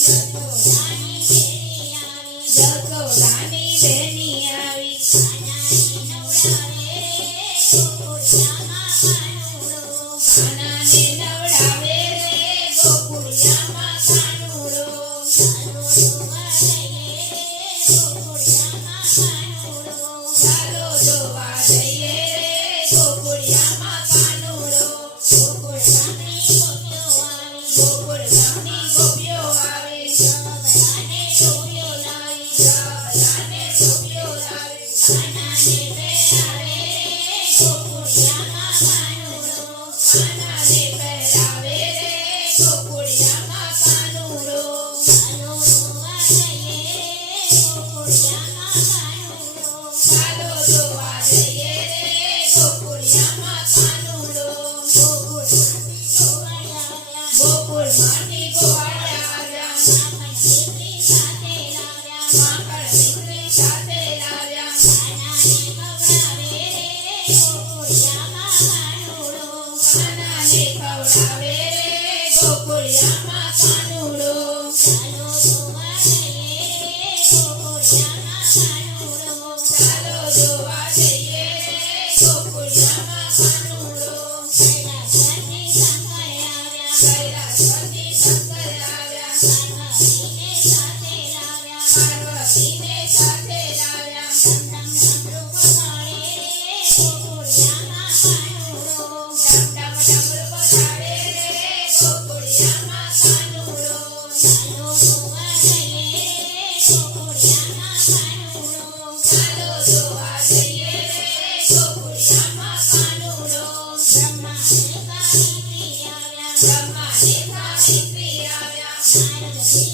જસોદાની બેની આવી કાનાને નવડાવે રે ગોકુળિયામાં કાનુડો ચાલો જોવા જઈએ રે ગોકુળિયામાં કાનુડો ગોકુળ ગામની ગોપીઓ આવે જબલાને ગોપીઓ લાવી કાનાને પહેરાવે ગોકુળિયામાં કાનુડો કાનાને પહેરાવે રે ગોકુળિયામાં કાનુડો ચાલો જોવા જઈએ રે ગોકુળિયામાં કાનુડો ગોકુળમાંથી ગોવાળ્યા આવ્યા માખણ દીકરી સાથે લાવ્યા કાનાને ખવડાવે રે ગોકુળિયામાં કાનુડો ચાલો જોવા જઈએ રે ગોકુળિયામાં કાનુડો કૈલાસથી શંકર આવ્યા પાર્વતીને સાથે લાવ્યા ડમડમ ડમરૂ પધારે રે ગોકુળિયામાં કાનુડો ચાલો જોવા જઈએ રે ગોકુળિયામાં કાનુડો બ્રહ્માને સાવિત્રી આવ્યા